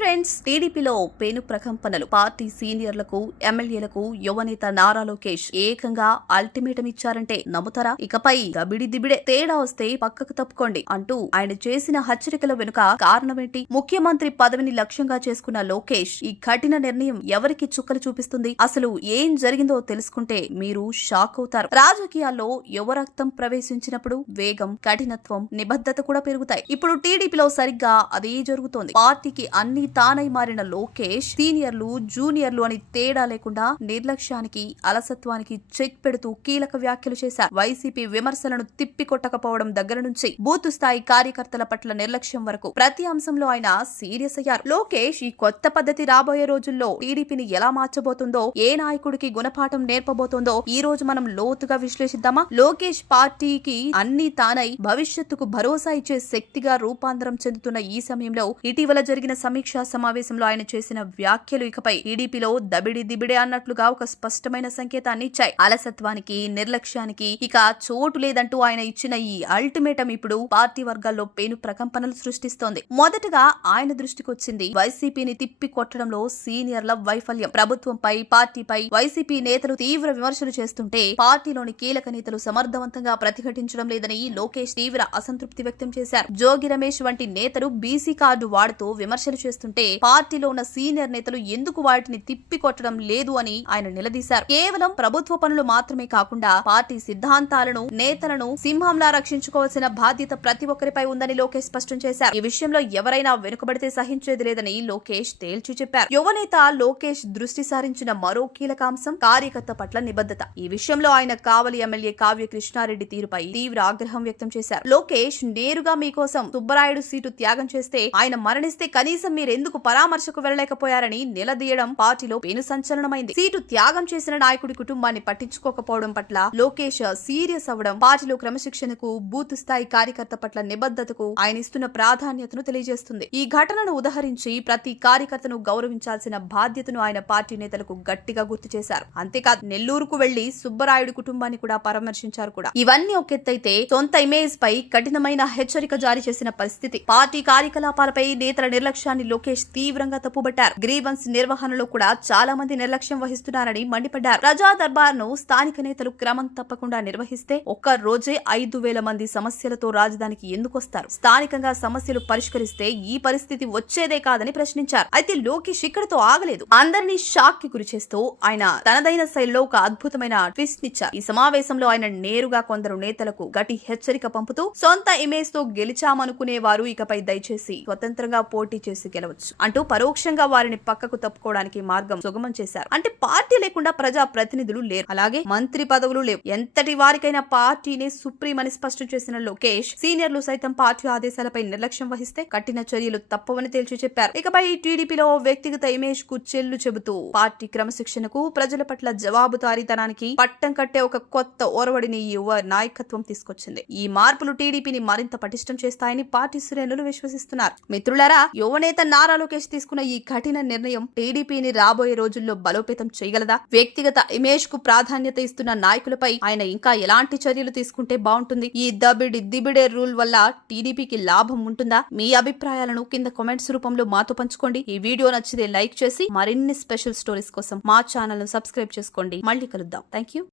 Friends టీడీపీలో పేను ప్రకంపనలు. పార్టీ సీనియర్లకు ఎమ్మెల్యేలకు యువనేత నారా లోకేష్ ఏకంగా అల్టిమేటం ఇచ్చారంటే నమ్ముతారా? ఇకపై దబిడి దిబిడే తేడా వస్తే పక్కకు తప్పుకోండి అంటూ ఆయన చేసిన హెచ్చరికల వెనుక కారణమేంటి? ముఖ్యమంత్రి పదవిని లక్ష్యంగా చేసుకున్న లోకేష్ ఈ కఠిన నిర్ణయం ఎవరికి చుక్కలు చూపిస్తుంది? అసలు ఏం జరిగిందో తెలుసుకుంటే మీరు షాక్ అవుతారు. రాజకీయాల్లో యువ రక్తం ప్రవేశించినప్పుడు వేగం కఠినత్వం నిబద్ధత కూడా పెరుగుతాయి. ఇప్పుడు టీడీపీలో సరిగ్గా అదే జరుగుతోంది. పార్టీకి అన్ని తానై మారిన లోకేష్ సీనియర్లు జూనియర్లు అని తేడా లేకుండా నిర్లక్ష్యానికి అలసత్వానికి చెక్ పెడుతూ కీలక వ్యాఖ్యలు చేశారు. వైసీపీ విమర్శలను తిప్పికొట్టకపోవడం దగ్గర నుంచి బూత్ స్థాయి కార్యకర్తల పట్ల నిర్లక్ష్యం వరకు ప్రతి అంశంలో ఆయన సీరియస్ అయ్యారు. లోకేష్ ఈ కొత్త పద్ధతి రాబోయే రోజుల్లో టీడీపీని ఎలా మార్చబోతుందో ఏ నాయకుడికి గుణపాఠం నేర్పబోతుందో ఈ రోజు మనం లోతుగా విశ్లేషిద్దామా? లోకేష్ పార్టీకి అన్ని తానై భవిష్యత్తుకు భరోసా ఇచ్చే శక్తిగా రూపాంతరం చెందుతున్న ఈ సమయంలో ఇటీవల జరిగిన సమీక్ష సమావేశంలో ఆయన చేసిన వ్యాఖ్యలు ఇకపై టీడీపీలో దబిడి దిబిడే అన్నట్లుగా ఒక స్పష్టమైన సంకేతాన్ని ఇచ్చాయి. అలసత్వానికి నిర్లక్ష్యానికి ఇక చోటు లేదంటూ ఆయన ఇచ్చిన ఈ అల్టిమేటం ఇప్పుడు పార్టీ వర్గాల్లో పేను ప్రకంపనలు సృష్టిస్తోంది. మొదటగా ఆయన దృష్టికి వచ్చింది వైసీపీని తిప్పి కొట్టడంలో సీనియర్ల వైఫల్యం. ప్రభుత్వంపై పార్టీపై వైసీపీ నేతలు తీవ్ర విమర్శలు చేస్తుంటే పార్టీలోని కీలక నేతలు సమర్థవంతంగా ప్రతిఘటించడం లేదని లోకేష్ తీవ్ర అసంతృప్తి వ్యక్తం చేశారు. జోగి రమేష్ వంటి నేతలు బీసీ కార్డు వాడుతూ విమర్శలు చేస్తున్నారు చేస్తుంటే పార్టీలో ఉన్న సీనియర్ నేతలు ఎందుకు వాటిని తిప్పి కొట్టడం లేదు అని ఆయన నిలదీశారు. కేవలం ప్రభుత్వ పనులు మాత్రమే కాకుండా పార్టీ సిద్ధాంతాలను నేతలను సింహంలా రక్షించుకోవాల్సిన బాధ్యత ప్రతి ఒక్కరిపై ఉందని లోకేష్ స్పష్టం చేశారు. ఈ విషయంలో ఎవరైనా వెనుకబడితే సహించేది లేదని లోకేష్ తేల్చి చెప్పారు. యువనేత లోకేష్ దృష్టి సారించిన మరో కీలక అంశం కార్యకర్త పట్ల నిబద్ధత. ఈ విషయంలో ఆయన కావలి ఎమ్మెల్యే కావ్య కృష్ణారెడ్డి తీరుపై తీవ్ర ఆగ్రహం వ్యక్తం చేశారు. లోకేష్ నేరుగా మీకోసం సుబ్బరాయుడు సీటు త్యాగం చేస్తే ఆయన మరణిస్తే కనీసం ఎందుకు పరామర్శకు వెళ్ళలేకపోయారని నిలదీయడం పార్టీలో పెను సంచలనమైంది. సీటు త్యాగం చేసిన నాయకుడి కుటుంబాన్ని పట్టించుకోకపోవడం పట్ల లోకేష్ సీరియస్ అవ్వడం పార్టీలో క్రమశిక్షణకు బూత్ స్థాయి కార్యకర్త పట్ల నిబద్ధతకు ఆయన ఇస్తున్న ప్రాధాన్యతను తెలియజేస్తుంది. ఈ ఘటనను ఉదహరించి ప్రతి కార్యకర్తను గౌరవించాల్సిన బాధ్యతను ఆయన పార్టీ నేతలకు గట్టిగా గుర్తు చేశారు. అంతేకాదు నెల్లూరుకు వెళ్ళి సుబ్బరాయుడు కుటుంబాన్ని కూడా పరామర్శించారు కూడా. ఇవన్నీ ఒకెత్తైతే సొంత ఇమేజ్ పై కఠినమైన హెచ్చరిక జారీ చేసిన పరిస్థితి. పార్టీ కార్యకలాపాలపై నేతల నిర్లక్ష్యాన్ని లోకేష్ తీవ్రంగా తప్పుబట్టారు. గ్రీవన్స్ నిర్వహణలో కూడా చాలా మంది నిర్లక్ష్యం వహిస్తున్నారని మండిపడ్డారు. ప్రజా దర్బార్ను స్థానిక నేతలు క్రమం తప్పకుండా నిర్వహిస్తే ఒక్క రోజే ఐదు వేల మంది సమస్యలతో రాజధానికి ఎందుకు వస్తారు? స్థానికంగా సమస్యలు పరిష్కరిస్తే ఈ పరిస్థితి వచ్చేదే కాదని ప్రశ్నించారు. అయితే లోకేష్ ఇక్కడతో ఆగలేదు. అందరినీ షాక్కి గురి చేస్తూ ఆయన తనదైన శైలిలో ఒక అద్భుతమైన ట్విస్ట్ ఇచ్చారు. ఈ సమావేశంలో ఆయన నేరుగా కొందరు నేతలకు గట్టి హెచ్చరిక పంపుతూ సొంత ఇమేజ్తో గెలిచామనుకునే వారు ఇకపై దయచేసి స్వతంత్రంగా పోటీ చేసి గెలవచ్చు. అంటూ పరోక్షంగా వారిని పక్కకు తప్పుకోవడానికి మార్గం సుగమం చేశారు. అంటే పార్టీ లేకుండా ప్రజా ప్రతినిధులు లేరు. అలాగే మంత్రి పదవులు లేవు. ఎంతటి వారికైనా పార్టీని సుప్రీం అని స్పష్టం చేసిన లోకేష్ సీనియర్లు సైతం పార్టీ ఆదేశాలపై నిర్లక్ష్యం వహిస్తే కఠిన చర్యలు తప్పవని తేల్చి చెప్పారు. ఇకపై టీడీపీలో వ్యక్తిగత ఇమేజ్కు చెల్లు చెబుతూ పార్టీ క్రమశిక్షణకు ప్రజల పట్ల జవాబుదారీతనానికి పట్టం కట్టే ఒక కొత్త ఓరవడిని యువ నాయకత్వం తీసుకొచ్చింది. ఈ మార్పులు టీడీపీని మరింత పటిష్టం చేస్తాయని పార్టీ శ్రేణులు విశ్వసిస్తున్నారు. మిత్రులారా యువనేత నారా లోకేష్ తీసుకున్న ఈ కఠిన నిర్ణయం టీడీపీని రాబోయే రోజుల్లో బలోపేతం చేయగలదా? వ్యక్తిగత ఇమేజ్కు ప్రాధాన్యత ఇస్తున్న నాయకులపై ఆయన ఇంకా ఎలాంటి చర్యలు తీసుకుంటే బాగుంటుంది? ఈ దబిడి దిబిడే రూల్ వల్ల టీడీపీకి లాభం ఉంటుందా? మీ అభిప్రాయాలను కింద కామెంట్స్ రూపంలో మాతో పంచుకోండి. ఈ వీడియో నచ్చితే లైక్ చేసి మరిన్ని స్పెషల్ స్టోరీస్ కోసం మా ఛానల్ను సబ్స్క్రైబ్ చేసుకోండి. మళ్ళీ కలుద్దాం. Thank you